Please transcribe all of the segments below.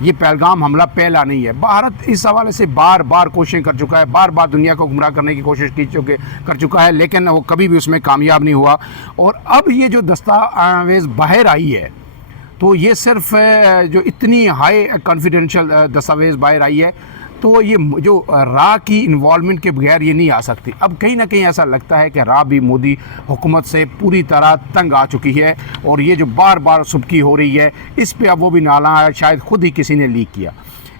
یہ پہلگام حملہ پہلا نہیں ہے. بھارت اس حوالے سے بار بار کوششیں کر چکا ہے, بار بار دنیا کو گمراہ کرنے کی کوشش کر چکا ہے, لیکن وہ کبھی بھی اس میں کامیاب نہیں ہوا. اور اب یہ جو دستاویز باہر آئی ہے تو یہ صرف جو اتنی ہائی کانفیڈینشیل دستاویز باہر آئی ہے تو یہ جو را کی انوالومنٹ کے بغیر یہ نہیں آ سکتی. اب کہیں نہ کہیں ایسا لگتا ہے کہ را بھی مودی حکومت سے پوری طرح تنگ آ چکی ہے, اور یہ جو بار بار سبکی ہو رہی ہے اس پہ اب وہ بھی نالاں ہے, شاید خود ہی کسی نے لیک کیا.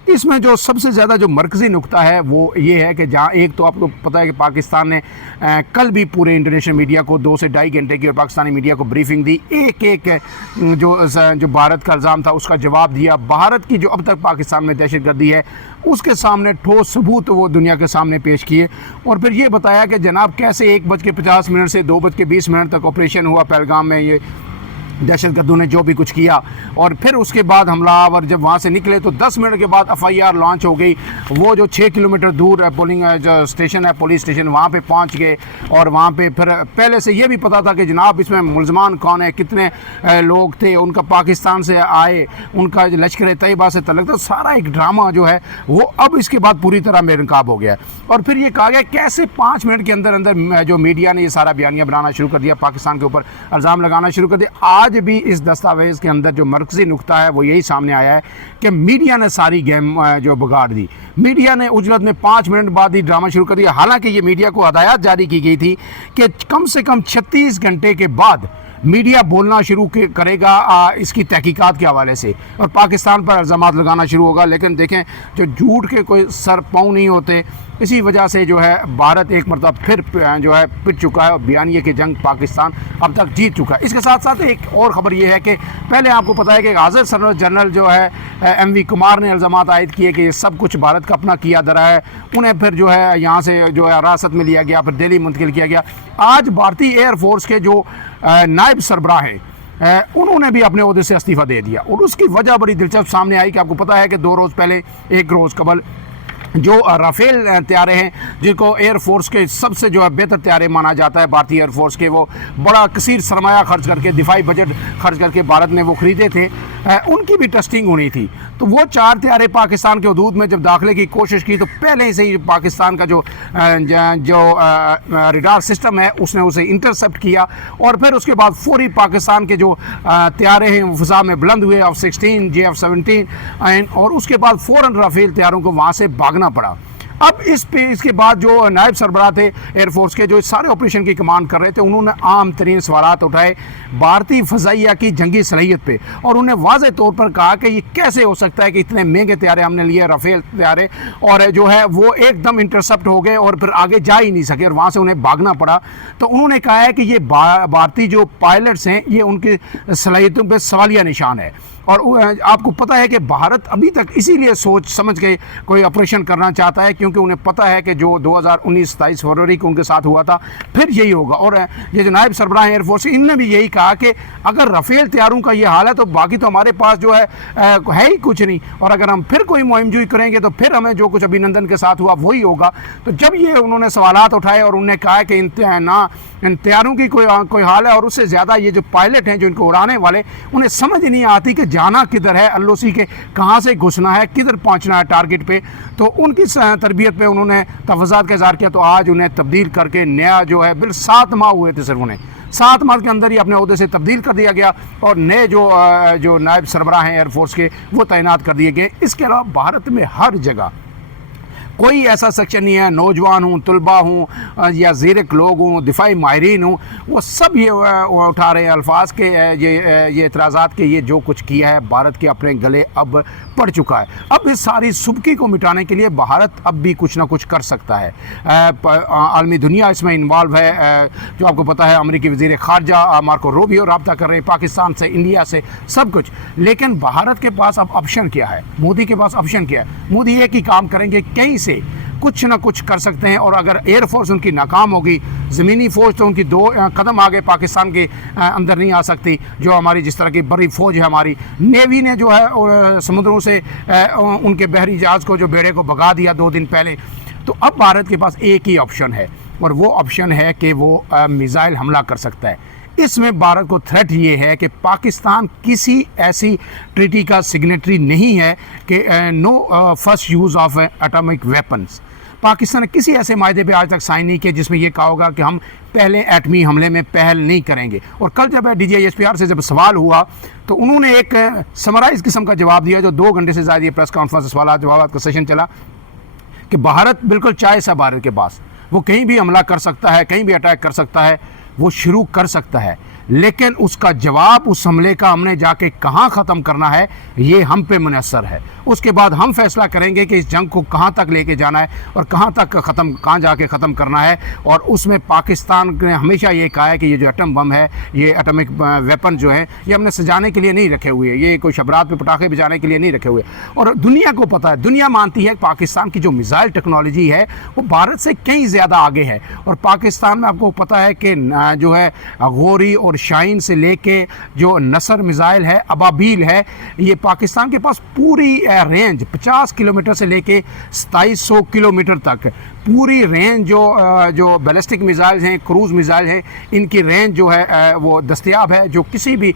اس میں جو سب سے زیادہ جو مرکزی نقطہ ہے وہ یہ ہے کہ جہاں ایک تو آپ کو پتہ ہے کہ پاکستان نے کل بھی پورے انٹرنیشنل میڈیا کو 2 سے 2.5 گھنٹے کی اور پاکستانی میڈیا کو بریفنگ دی, ایک جو بھارت کا الزام تھا اس کا جواب دیا. بھارت کی جو اب تک پاکستان میں دہشت گردی ہے اس کے سامنے ٹھوس ثبوت وہ دنیا کے سامنے پیش کیے, اور پھر یہ بتایا کہ جناب کیسے 1:50 سے 2:20 تک آپریشن ہوا پہلگام میں, یہ دہشت گردوں نے جو بھی کچھ کیا. اور پھر اس کے بعد حملہ آور جب وہاں سے نکلے تو 10 منٹ کے بعد FIR لانچ ہو گئی. وہ جو 6 کلومیٹر دور پولنگ جو اسٹیشن ہے, پولیس اسٹیشن, وہاں پہ پہنچ گئے, اور وہاں پہ پھر پہلے سے یہ بھی پتا تھا کہ جناب اس میں ملزمان کون ہے, کتنے لوگ تھے, ان کا پاکستان سے آئے, ان کا لشکر طیبہ سے تعلق تھا. سارا ایک ڈرامہ جو ہے وہ اب اس کے بعد پوری طرح بے نقاب ہو گیا. اور پھر یہ کہا گیا کیسے 5 منٹ کے اندر جو میڈیا نے یہ سارا بیانیہ بنانا شروع کر دیا, پاکستان کے اوپر الزام لگانا شروع کر دیا. آج بھی اس دستاویز کے اندر جو مرکزی نقطہ ہے وہ یہی سامنے آیا ہے کہ میڈیا نے ساری گیم جو بگاڑ دی. میڈیا نے اجلت میں 5 منٹ بعد ہی ڈرامہ شروع کر دیا, حالانکہ یہ میڈیا کو ہدایات جاری کی گئی تھی کہ کم سے کم 36 گھنٹے کے بعد میڈیا بولنا شروع کرے گا اس کی تحقیقات کے حوالے سے, اور پاکستان پر الزامات لگانا شروع ہوگا. لیکن دیکھیں جو جھوٹ کے کوئی سر پاؤں نہیں ہوتے, اسی وجہ سے جو ہے بھارت ایک مرتبہ پھر جو ہے پٹ چکا ہے, اور بیانیے کی جنگ پاکستان اب تک جیت چکا ہے. اس کے ساتھ ساتھ ایک اور خبر یہ ہے کہ پہلے آپ کو پتہ ہے کہ حاضر سرور جنرل جو ہے MV کمار نے الزامات عائد کیے کہ یہ سب کچھ بھارت کا اپنا کیا دھرا ہے. انہیں پھر جو ہے یہاں سے جو ہے حراست میں لیا گیا, پھر دہلی منتقل کیا گیا. آج بھارتی ایئر فورس کے جو نائب سربراہ ہیں انہوں نے بھی اپنے عہدے سے استعفیٰ دے دیا, اور اس کی وجہ بڑی دلچسپ سامنے آئی کہ آپ کو پتہ ہے کہ 2 روز پہلے, 1 روز قبل جو رافیل طیارے ہیں جن کو ایئر فورس کے سب سے جو ہے بہتر طیارے مانا جاتا ہے بھارتی ایئر فورس کے, وہ بڑا کثیر سرمایہ خرچ کر کے, دفاعی بجٹ خرچ کر کے بھارت نے وہ خریدے تھے, ان کی بھی ٹیسٹنگ ہونی تھی. تو وہ 4 طیارے پاکستان کے حدود میں جب داخلے کی کوشش کی تو پہلے سے ہی پاکستان کا جو ریڈار سسٹم ہے اس نے اسے انٹرسپٹ کیا, اور پھر اس کے بعد فوری پاکستان کے جو طیارے ہیں وہ فضا میں بلند ہوئے, F-16, JF-17, اور اس کے بعد فوراً رافیل طیاروں کو وہاں سے بھاگنا پڑا. اب اس کے بعد جو نائب سربراہ تھے ایئر فورس کے جو سارے آپریشن کی کمانڈ کر رہے تھے, انہوں نے عام ترین سوالات اٹھائے بھارتی فضائیہ کی جنگی صلاحیت پہ, اور انہیں واضح طور پر کہا کہ یہ کیسے ہو سکتا ہے کہ اتنے مہنگے طیارے ہم نے لیے, رافیل طیارے, اور جو ہے وہ ایک دم انٹرسپٹ ہو گئے اور پھر آگے جا ہی نہیں سکے, اور وہاں سے انہیں بھاگنا پڑا. تو انہوں نے کہا ہے کہ یہ بھارتی جو پائلٹس ہیں یہ ان کی صلاحیتوں پہ سوالیہ نشان ہے. اور آپ کو پتہ ہے کہ بھارت ابھی تک اسی لیے سوچ سمجھ کے کوئی آپریشن کرنا چاہتا ہے کیونکہ انہیں پتہ ہے کہ جو 2019 27 فروری کو ان کے ساتھ ہوا تھا پھر یہی ہوگا. اور یہ جو نائب سربراہ ایئر فورس ان نے بھی یہی کہا کہ اگر رافیل طیاروں کا یہ حال ہے تو باقی تو ہمارے پاس جو ہے ہی کچھ نہیں, اور اگر ہم پھر کوئی مہم جوئی کریں گے تو پھر ہمیں جو کچھ ابھینندن کے ساتھ ہوا وہی ہوگا. تو جب یہ انہوں نے سوالات اٹھائے اور انہوں نے کہا کہ ان طیاروں کی کوئی حال ہے, اور اس سے زیادہ یہ جو پائلٹ ہیں جو ان کو اڑانے والے, انہیں سمجھ نہیں آتی کہ جانا کدھر ہے, LOC کے کہاں سے گھسنا ہے, کدھر پہنچنا ہے ٹارگٹ پہ. تو ان کی تربیت پہ انہوں نے تفضات کا اظہار کیا. تو آج انہیں تبدیل کر کے نیا جو ہے 7 ماہ ہوئے تھے, صرف انہیں 7 ماہ کے اندر ہی اپنے عہدے سے تبدیل کر دیا گیا, اور نئے جو نائب سربراہ ہیں ایئر فورس کے وہ تعینات کر دیے گئے. اس کے علاوہ بھارت میں ہر جگہ کوئی ایسا سیکشن نہیں ہے, نوجوان ہوں, طلباء ہوں یا زیرک لوگ ہوں, دفاعی ماہرین ہوں, وہ سب یہ اٹھا رہے ہیں الفاظ کے یہ اعتراضات کے یہ جو کچھ کیا ہے بھارت کے اپنے گلے اب پڑ چکا ہے. اب اس ساری سبکی کو مٹانے کے لیے بھارت اب بھی کچھ نہ کچھ کر سکتا ہے. عالمی دنیا اس میں انوالو ہے, جو آپ کو پتہ ہے امریکی وزیر خارجہ مارکو روبیو رابطہ کر رہے ہیں پاکستان سے, انڈیا سے, سب کچھ. لیکن بھارت کے پاس اب آپشن کیا ہے, مودی کے پاس آپشن کیا ہے؟ مودی ایک ہی کام کریں گے, کہیں سے کچھ نہ کچھ کر سکتے ہیں. اور اگر ایئر فورس ان کی ناکام ہوگی, زمینی فوج تو ان کی 2 قدم آگے پاکستان کے اندر نہیں آ سکتی. جو ہماری جس طرح کی بڑی فوج ہے, ہماری نیوی نے جو ہے سمندروں سے ان کے بحری جہاز کو, جو بیڑے کو بھگا دیا 2 دن پہلے. تو اب بھارت کے پاس ایک ہی آپشن ہے, اور وہ آپشن ہے کہ وہ میزائل حملہ کر سکتا ہے. اس میں بھارت کو تھریٹ یہ ہے کہ پاکستان کسی ایسی ٹریٹی کا سگنیٹری نہیں ہے کہ no first use of atomic weapons. Pakistan نے کسی ایسے معاہدے پہ آج تک سائن نہیں کیا جس میں یہ کہا ہوگا کہ ہم پہلے ایٹمی حملے میں پہل نہیں کریں گے. اور کل جب DGISPR سے جب سوال ہوا تو انہوں نے ایک سمرائز قسم کا جواب دیا جو 2 گھنٹے سے زیادہ یہ پریس کانفرنس سوالات جوابات کا سیشن چلا کہ بھارت بالکل چائے سا بھارت کے پاس، وہ کہیں بھی حملہ کر سکتا ہے، کہیں بھی اٹیک کر سکتا ہے، وہ شروع کر سکتا ہے، لیکن اس کا جواب اس حملے کا ہم نے جا کے کہاں ختم کرنا ہے یہ ہم پہ منحصر ہے. اس کے بعد ہم فیصلہ کریں گے کہ اس جنگ کو کہاں تک لے کے جانا ہے اور کہاں جا کے ختم کرنا ہے. اور اس میں پاکستان نے ہمیشہ یہ کہا ہے کہ یہ جو ایٹم بم ہے، یہ ایٹمک ویپن جو ہیں، یہ ہم نے سجانے کے لیے نہیں رکھے ہوئے، یہ کوئی شبرات پہ پٹاخے بجانے کے لیے نہیں رکھے ہوئے. اور دنیا کو پتہ ہے، دنیا مانتی ہے کہ پاکستان کی جو میزائل ٹیکنالوجی ہے وہ بھارت سے کئی زیادہ آگے ہے. اور پاکستان میں آپ کو پتہ ہے کہ جو ہے غوری اور شاہین سے لے کے جو نصر میزائل ہے، ابابیل ہے، یہ پاکستان کے پاس پوری رینج 50 کلومیٹر سے لے کے 2700 کلومیٹر تک پوری رینج جو بیلسٹک میزائل ہیں، کروز میزائل ہیں، ان کی رینج جو ہے وہ دستیاب ہے، جو کسی بھی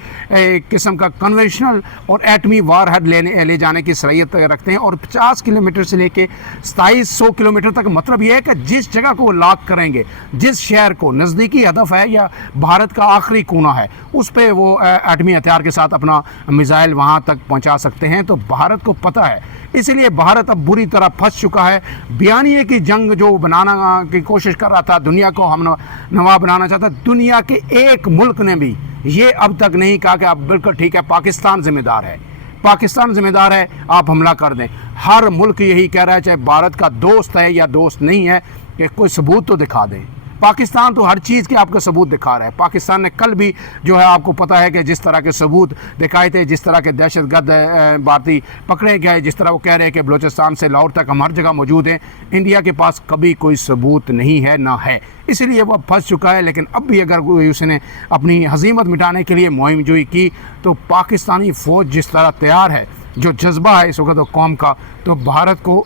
قسم کا کنونشنل اور ایٹمی وار ہیڈ لے جانے کی صلاحیت رکھتے ہیں. اور 50 کلومیٹر سے لے کے 2700 کلومیٹر تک مطلب یہ ہے کہ جس جگہ کو وہ لاک کریں گے، جس شہر کو نزدیکی ہدف ہے یا بھارت کا آخری کونا ہے، اس پہ وہ ایٹمی ہتھیار کے ساتھ اپنا میزائل وہاں تک پہنچا سکتے ہیں. تو بھارت کو پتہ ہے، اسی لیے بھارت اب بری طرح پھنس چکا ہے. بیانیے کی جنگ جو بنانا کی کوشش کر رہا تھا، دنیا کو ہم نوا بنانا چاہتا، دنیا کے ایک ملک نے بھی یہ اب تک نہیں کہا کہ اب بالکل ٹھیک ہے، پاکستان ذمہ دار ہے، پاکستان ذمہ دار ہے، آپ حملہ کر دیں. ہر ملک یہی کہہ رہا ہے، چاہے بھارت کا دوست ہے یا دوست نہیں ہے، کہ کوئی ثبوت تو دکھا دیں. پاکستان تو ہر چیز کے آپ کو ثبوت دکھا رہا ہے. پاکستان نے کل بھی جو ہے آپ کو پتہ ہے کہ جس طرح کے ثبوت دکھائے تھے، جس طرح کے دہشت گرد بھارتی پکڑے گئے، جس طرح وہ کہہ رہے ہیں کہ بلوچستان سے لاہور تک ہم ہر جگہ موجود ہیں. انڈیا کے پاس کبھی کوئی ثبوت نہیں ہے، نہ ہے، اسی لیے وہ پھنس چکا ہے. لیکن اب بھی اگر اس نے اپنی ہزیمت مٹانے کے لیے مہم جوئی کی تو پاکستانی فوج جس طرح تیار ہے، جو جذبہ ہے اس وقت قوم کا، تو بھارت کو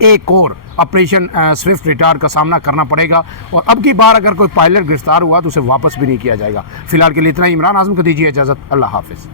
ایک اور آپریشن سوئفٹ ریٹارڈ کا سامنا کرنا پڑے گا. اور اب کی بار اگر کوئی پائلٹ گرفتار ہوا تو اسے واپس بھی نہیں کیا جائے گا. فی الحال کے لیے اتنا ہی. عمران اعظم کو دیجیے اجازت. اللہ حافظ.